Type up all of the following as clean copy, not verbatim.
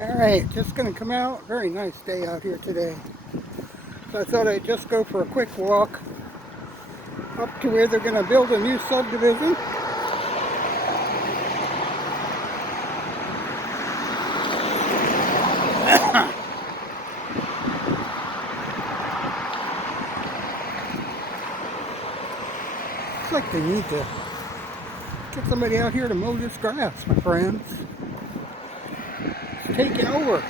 Alright, just going to come out. Very nice day out here today. So I thought I'd just go for a quick walk up to where they're going to build a new subdivision. Looks like they need to get somebody out here to mow this grass, my friends. It's taking over.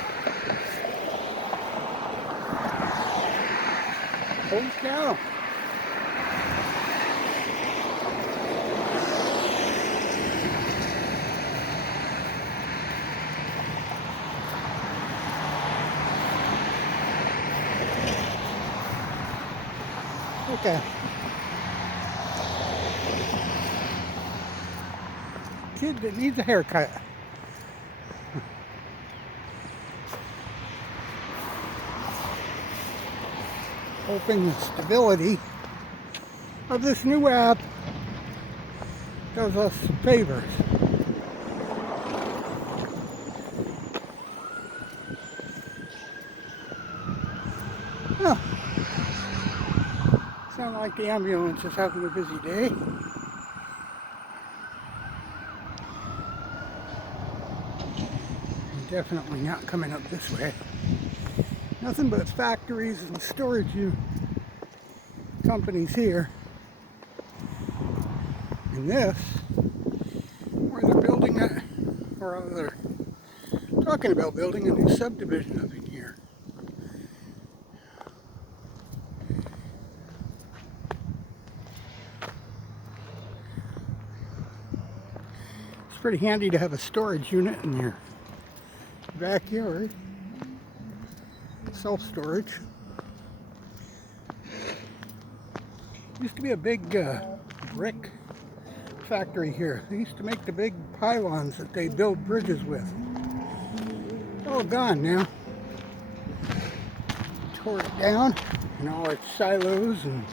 Holy cow. Okay. Kid that needs a haircut. Hoping the stability of this new app does us some favors. Oh. Sound like the ambulance is having a busy day. Definitely not coming up this way. Nothing but factories and storage companies here. And this, where they're building it, or they're talking about building a new subdivision up in here. It's pretty handy to have a storage unit in your backyard. Self-storage. Used to be a big brick factory here. They used to make the big pylons that they build bridges with. It's all gone now. Tore it down and all its silos and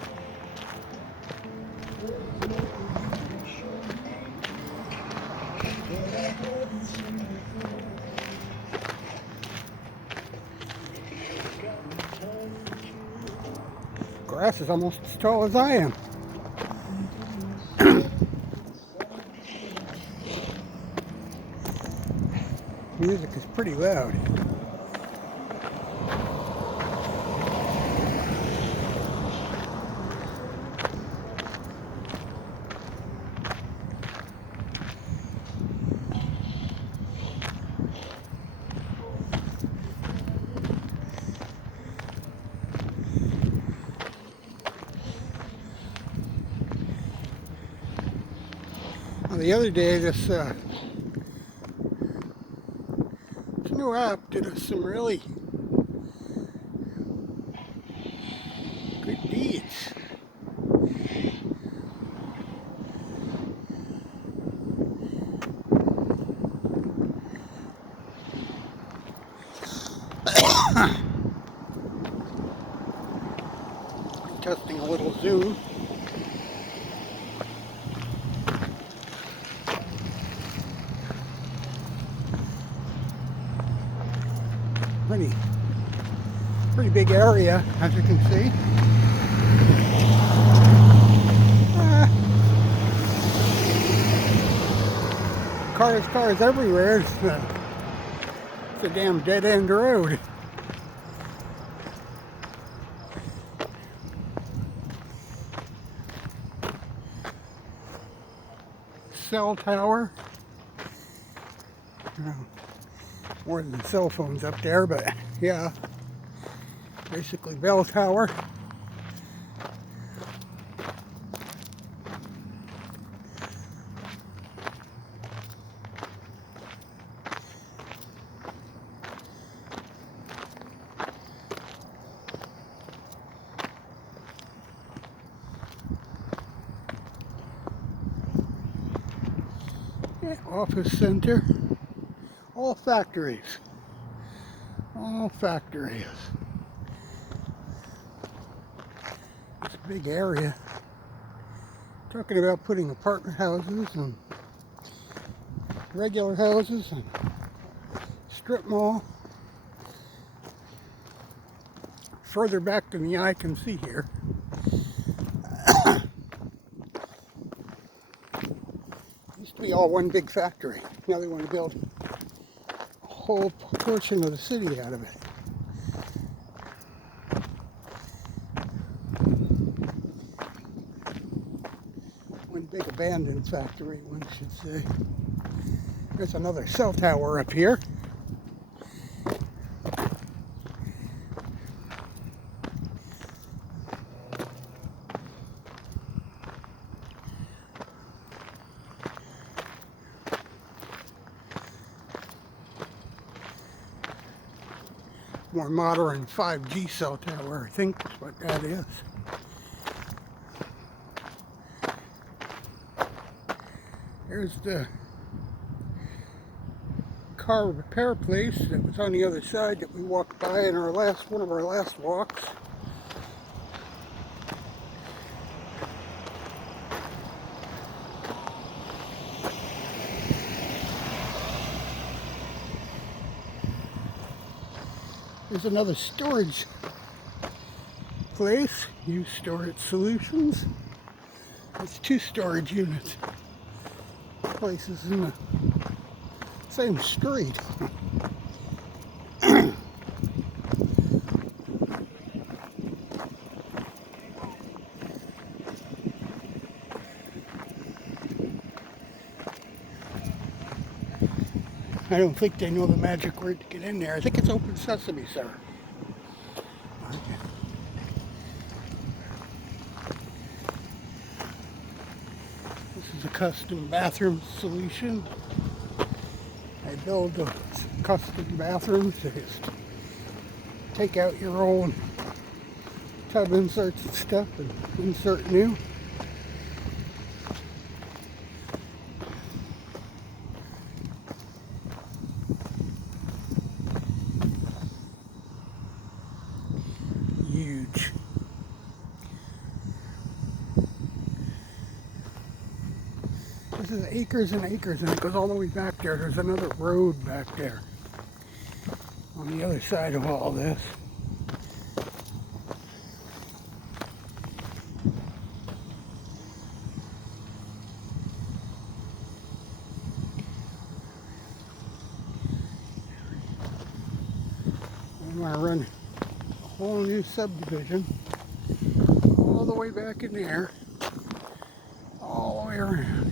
grass is almost as tall as I am. Music is pretty loud. The other day, this new app did us some really good deeds. Testing a little zoom. Pretty big area, as you can see. Cars everywhere. It's a damn dead-end road. Cell tower. More than cell phones up there, but yeah. Basically bell tower. Yeah, office center. All factories. All factories. It's a big area. Talking about putting apartment houses and regular houses and strip mall. Further back than the eye can see here. Used to be all one big factory. Now they want to build a whole portion of the city out of it. One big abandoned factory, one should say. There's another cell tower up here. More modern 5G cell tower, I think is what that is. There's the car repair place that was on the other side that we walked by in our one of our last walks. There's another storage place, Use Storage Solutions. There's 2 storage units. Places in the same street. I don't think they know the magic word to get in there. I think it's open sesame, sir. Okay. This is a custom bathroom solution. They build custom bathrooms. They just take out your old tub inserts and stuff and insert new. Huge. This is acres and acres, and it goes all the way back there. There's another road back there on the other side of all this. I'm going to run a whole new subdivision all the way back in there, all the way around.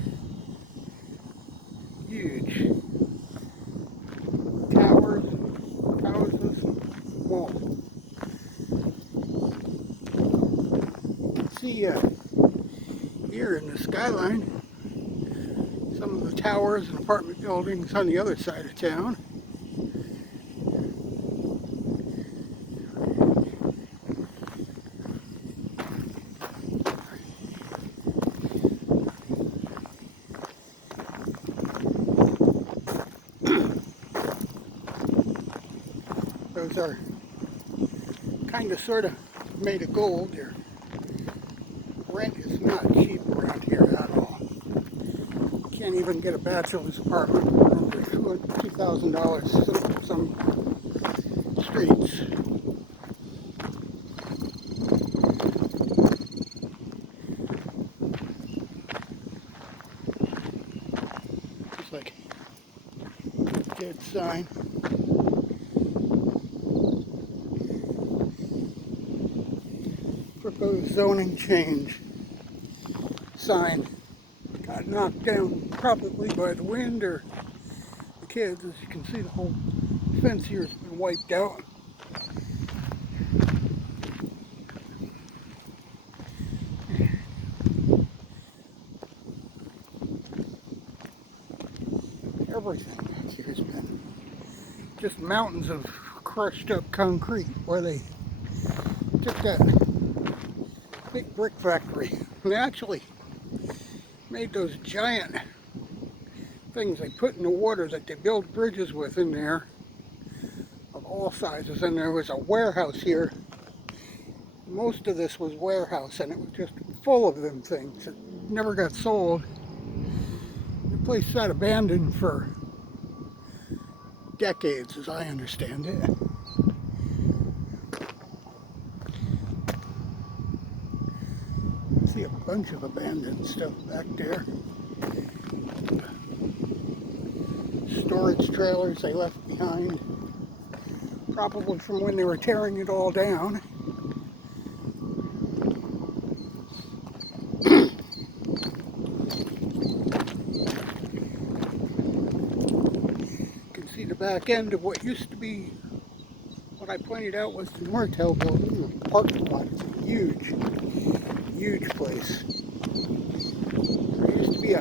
Huge towers, houses, walls. You can see here in the skyline some of the towers and apartment buildings on the other side of town. Those are kind of sort of made of gold. Their rent is not cheap around here at all. You can't even get a bachelor's apartment for under $2,000 in some streets. Just like a dead sign. Proposed zoning change sign got knocked down probably by the wind or the kids. As you can see, the whole fence here has been wiped out. Everything back here has been just mountains of crushed up concrete where they took that big brick factory. They actually made those giant things they put in the water that they build bridges with in there of all sizes. And there was a warehouse here. Most of this was warehouse, and it was just full of them things. It never got sold. They place sat abandoned for decades, as I understand it. See a bunch of abandoned stuff back there. Storage trailers they left behind, probably from when they were tearing it all down. You can see the back end of what used to be, what I pointed out was the Nortel building, the parking lot. It's a huge, huge place. There used to be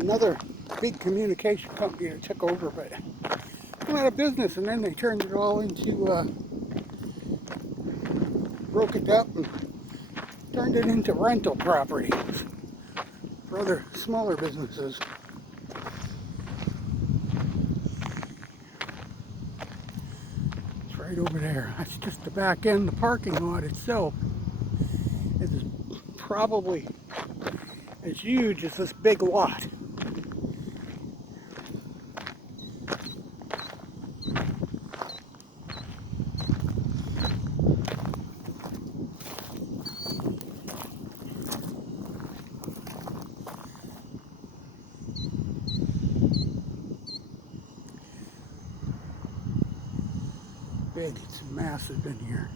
another big communication company that took over, but went out of business, and then they turned it all into, broke it up and turned it into rental properties for other smaller businesses. It's right over there. That's just the back end. The parking lot itself is probably as huge as this big lot. Big, it's massive in here.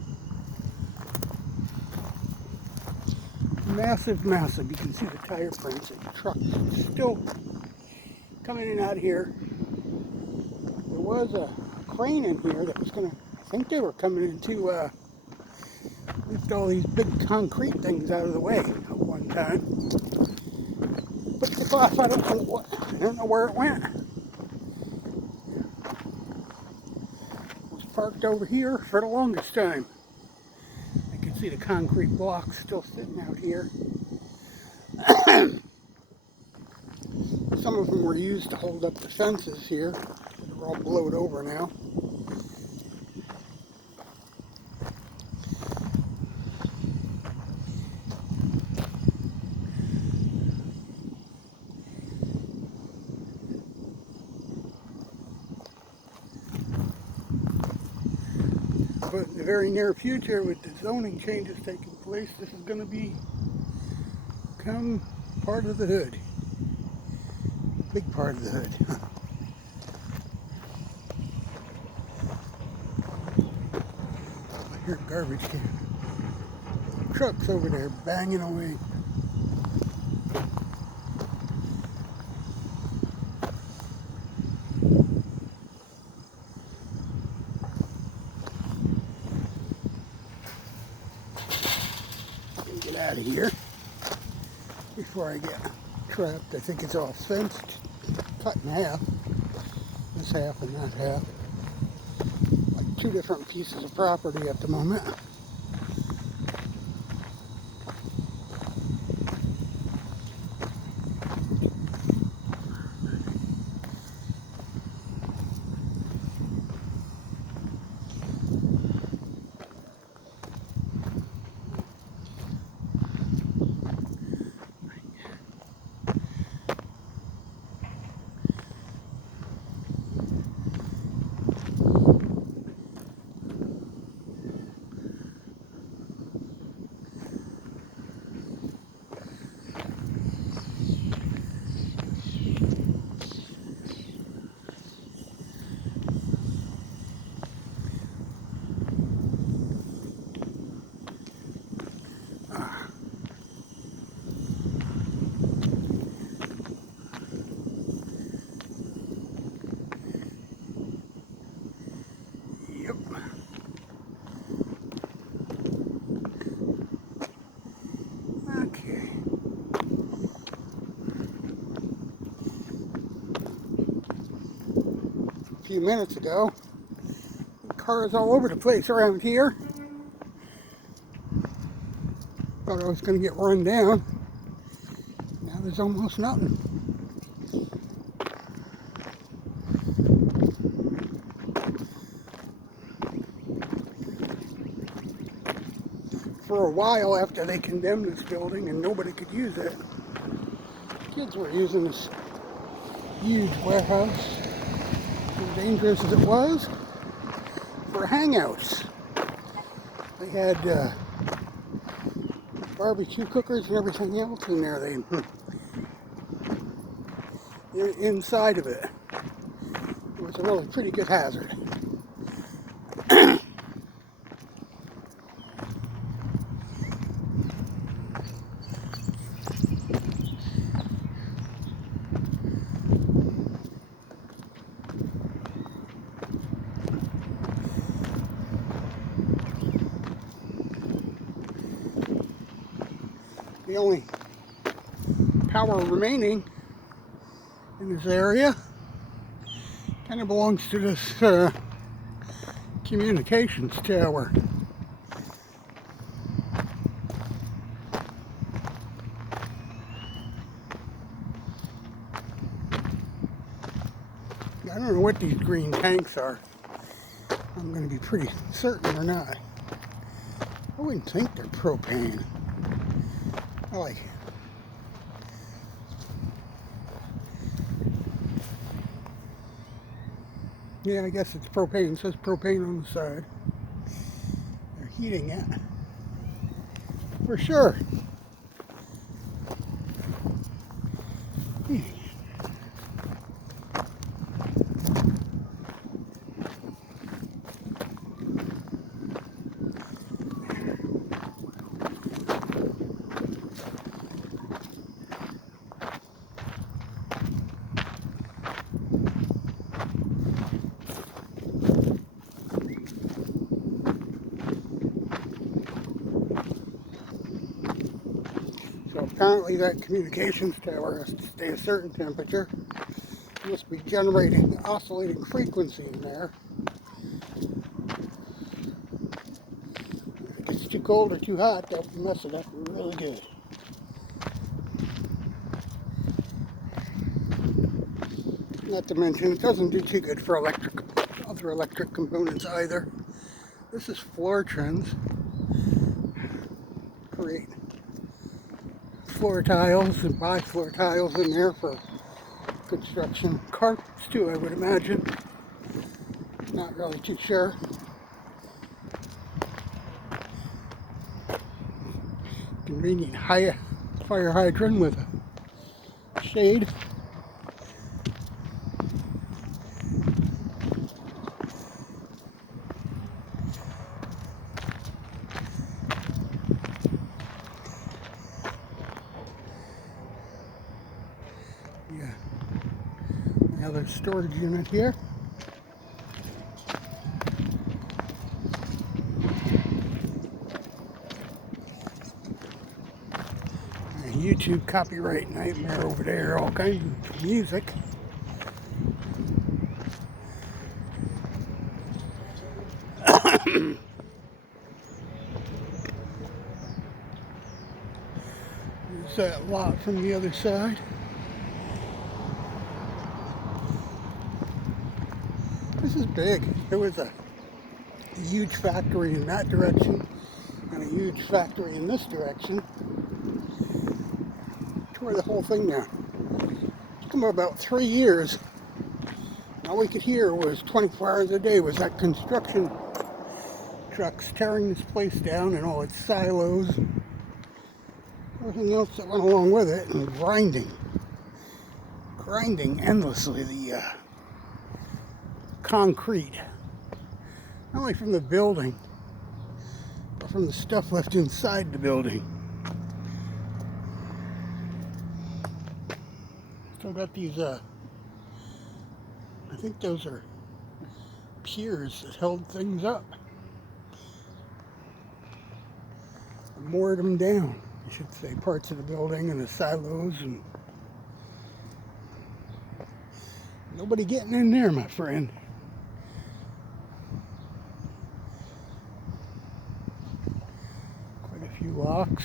Massive, massive. You can see the tire prints of the trucks still coming in and out of here. There was a crane in here that was gonna, I think they were coming in to lift all these big concrete things out of the way at one time. But the off, I don't know where it went. Parked over here for the longest time. I can see the concrete blocks still sitting out here. Some of them were used to hold up the fences here. They're all blowed over now. But in the very near future, with the zoning changes taking place, this is going to become part of the hood. Big part of the hood. I hear garbage can. Trucks over there banging away. Get out of here before I get trapped. I think it's all fenced, cut in half, this half and that half, like two different pieces of property at the moment. Few minutes ago. Cars all over the place around here. Thought I was going to get run down. Now there's almost nothing. For a while after they condemned this building and nobody could use it, Kids were using this huge warehouse, as dangerous as it was, for hangouts. They had barbecue cookers and everything else in there. Inside of it. It was a really pretty good hazard. The only power remaining in this area kind of belongs to this communications tower. I don't know what these green tanks are. I'm going to be pretty certain they're not. I wouldn't think they're propane. Yeah, I guess it's propane. It says propane on the side. They're heating it. For sure. Heating. So apparently that communications tower has to stay a certain temperature. It must be generating oscillating frequency in there. If it's too cold or too hot, that would mess it up really good. Not to mention, it doesn't do too good for other electric components either. This is floor trends. Create floor tiles and buy floor tiles in there for construction. Carpets too, I would imagine. Not really too sure. Convenient fire hydrant with a shade. Yeah. Another storage unit here. YouTube copyright nightmare over there, all kinds of music. There's that lot from the other side. This is big. There was a huge factory in that direction and a huge factory in this direction. Tore the whole thing down. It took them about 3 years. All we could hear was 24 hours a day was that construction trucks tearing this place down and all its silos, everything else that went along with it, and grinding endlessly the concrete, not only from the building, but from the stuff left inside the building. Still got these, I think those are piers that held things up. Moored them down, I should say, parts of the building and the silos, and nobody getting in there, my friend. Quite a few locks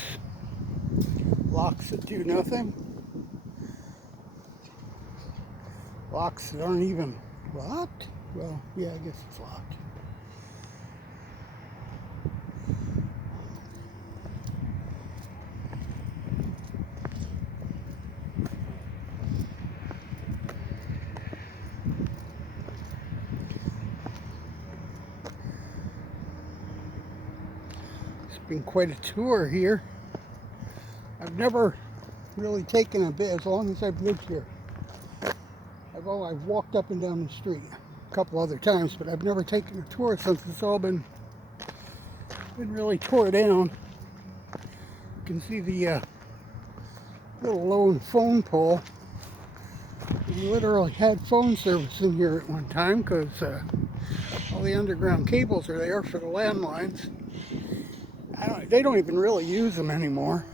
that do nothing, locks that aren't even locked. Well, yeah, I guess it's locked. Been quite a tour here. I've never really taken a bit as long as I've lived here. I've walked up and down the street a couple other times, but I've never taken a tour since it's all been really tore down. You can see the little lone phone pole. We literally had phone service in here at one time because all the underground cables are there for the landlines. They don't even really use them anymore,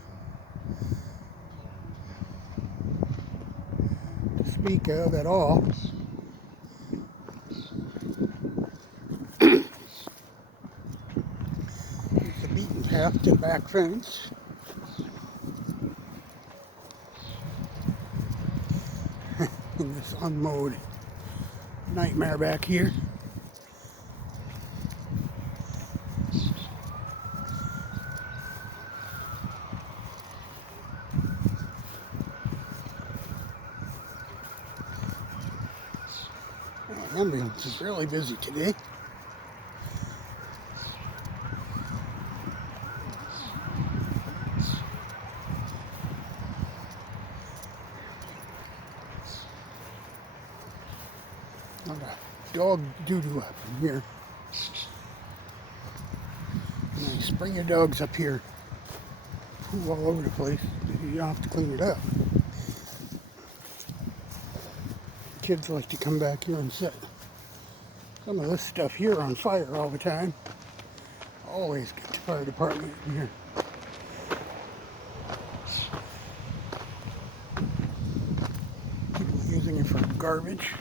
to speak of at all. There's the beaten path to the back fence. And this unmowed nightmare back here. The ambulance is really busy today. Not a dog doo-doo up in here. Nice. Bring your dogs up here. Poo all over the place. You don't have to clean it up. Kids like to come back here and set some of this stuff here on fire all the time. Always get the fire department in here. People using it for garbage.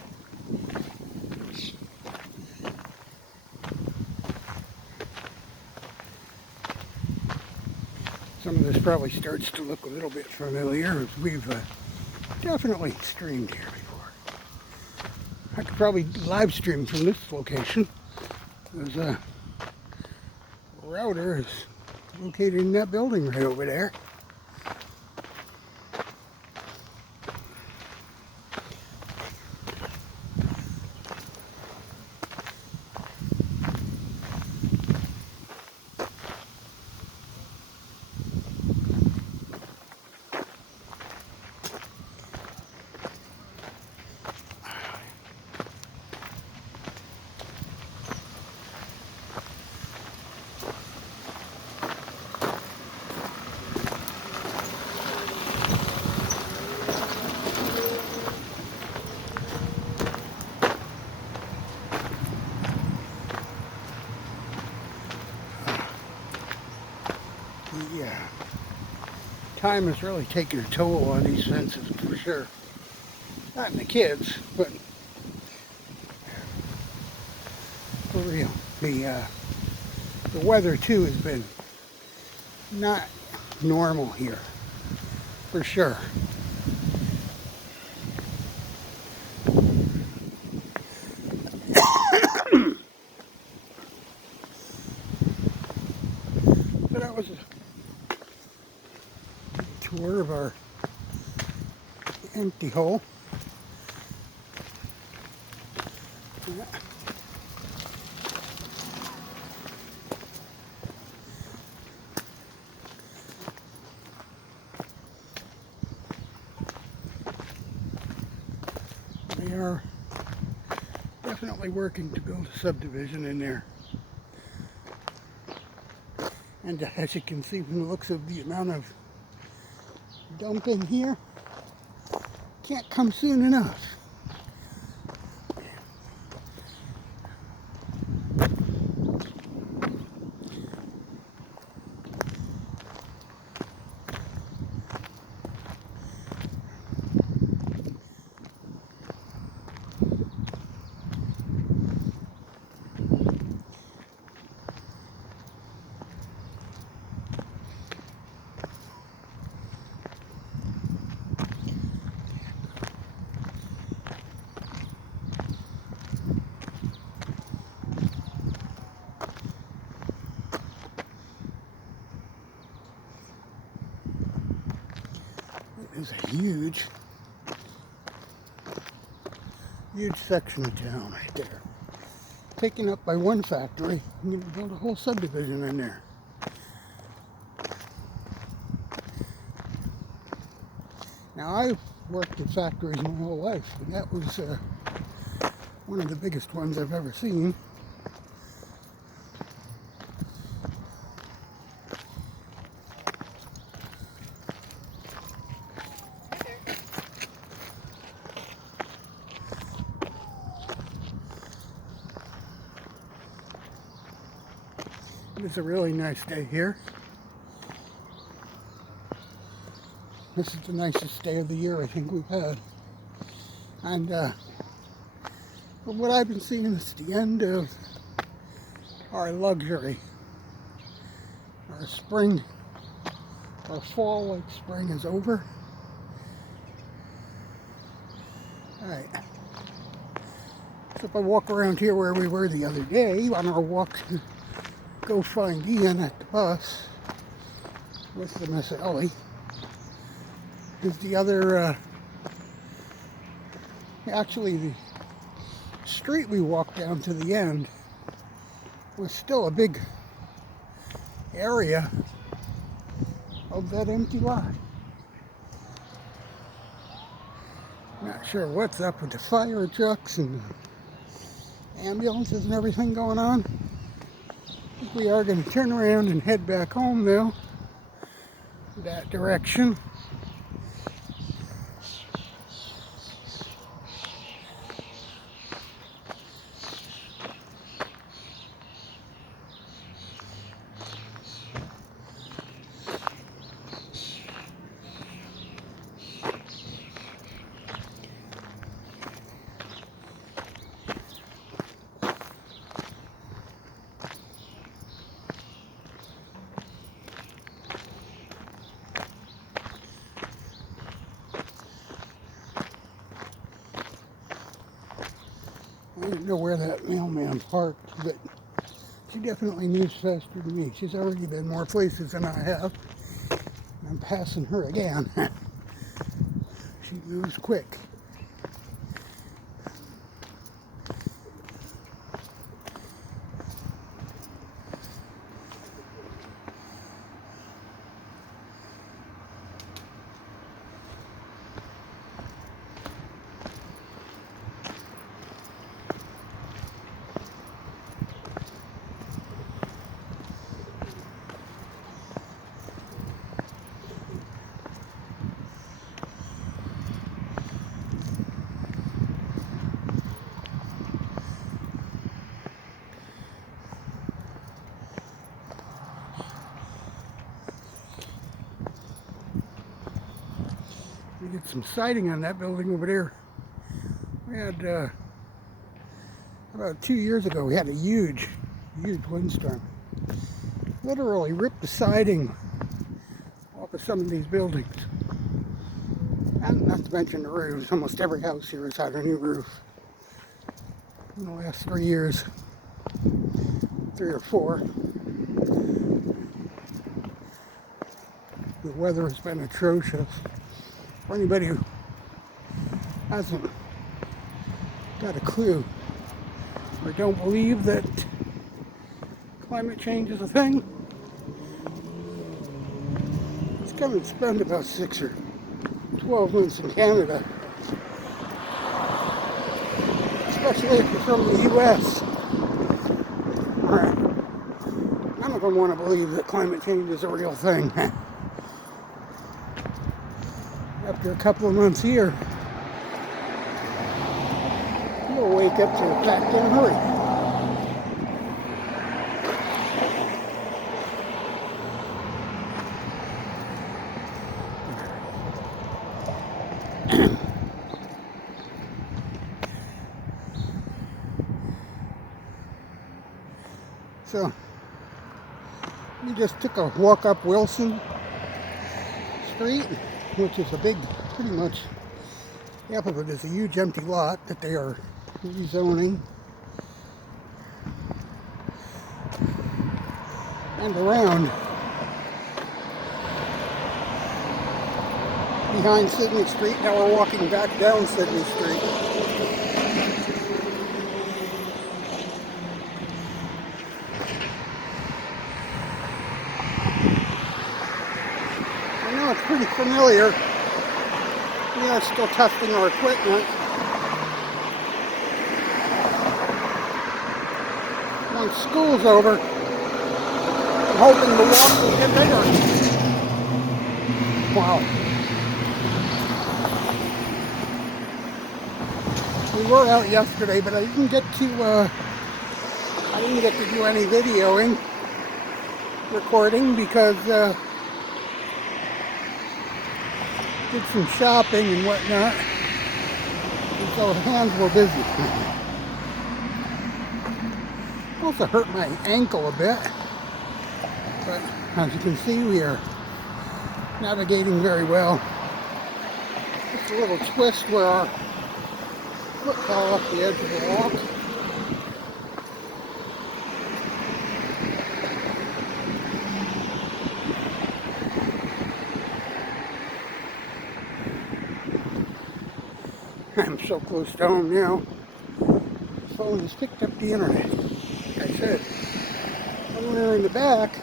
Some of this probably starts to look a little bit familiar, as we've definitely streamed here before. I could probably live stream from this location. There's a router is located in that building right over there. Yeah, time has really taken a toll on these fences for sure. Not in the kids, but for real. The weather too has been not normal here, for sure. So that was a tour of our empty hole. They are definitely working to build a subdivision in there. And as you can see from the looks of the amount of dumping here, can't come soon enough. There's a huge section of town right there, taken up by one factory. I'm going to build a whole subdivision in there. Now, I've worked at factories my whole life, and that was one of the biggest ones I've ever seen. It's a really nice day here. This is the nicest day of the year I think we've had. And from what I've been seeing, it's the end of our luxury. Our spring, our fall like spring is over. Alright. So if I walk around here where we were the other day on our walk to go find Ian at the bus with the Miss Ellie, is the other, actually the street we walked down to the end was still a big area of that empty lot. Not sure what's up with the fire trucks and the ambulances and everything going on. I think we are going to turn around and head back home now, that direction. I didn't know where that mailman parked, but she definitely moves faster than me. She's already been more places than I have. I'm passing her again. She moves quick. We get some siding on that building over there. We had, about 2 years ago, we had a huge windstorm. Literally ripped the siding off of some of these buildings. And not to mention the roofs. Almost every house here has had a new roof in the last 3 years. 3 or 4. The weather has been atrocious. For anybody who hasn't got a clue or don't believe that climate change is a thing, it's come and spend about 6 or 12 months in Canada, especially if you're from the U.S. Alright, none of them want to believe that climate change is a real thing. After a couple of months here, you'll wake up to a fact in a hurry. So, we just took a walk up Wilson Street, which is a big, pretty much, half of it is a huge empty lot that they are rezoning. And around behind Sydney Street, now we're walking back down Sydney Street. I know it's pretty familiar. We are still testing our equipment. Once school's over, I'm hoping the walk will get bigger. Wow. We were out yesterday, but I didn't get to do any videoing, recording, because did some shopping and whatnot, and so hands were busy. Also hurt my ankle a bit, but as you can see, we are navigating very well. Just a little twist where our foot fell off the edge of the walk. I'm so close to home now. The phone has picked up the internet. Like I said, when we were in the back,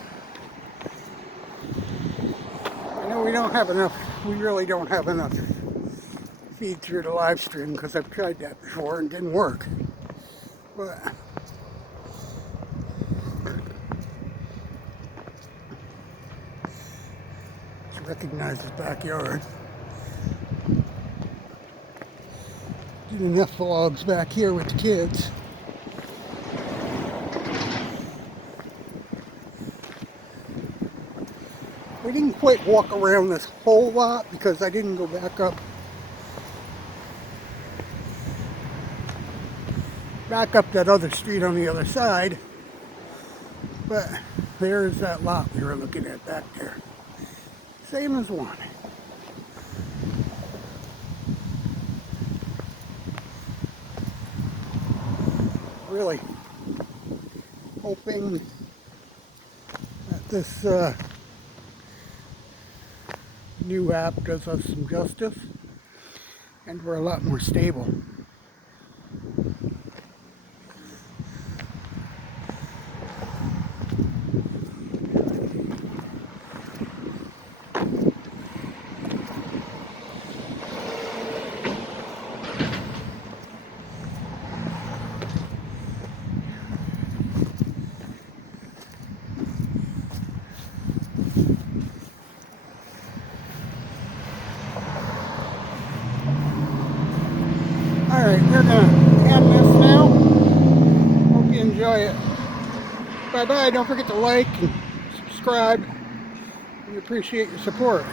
I know we don't have enough, we really don't have enough feed through the live stream, because I've tried that before and didn't work. But let's recognize his backyard. Did enough vlogs back here with the kids. We didn't quite walk around this whole lot because I didn't go back up that other street on the other side. But there's that lot we were looking at back there. Same as one. Really hoping that this new app does us some justice and we're a lot more stable. Alright, we're going to end this now. Hope you enjoy it. Bye bye. Don't forget to like and subscribe. We appreciate your support.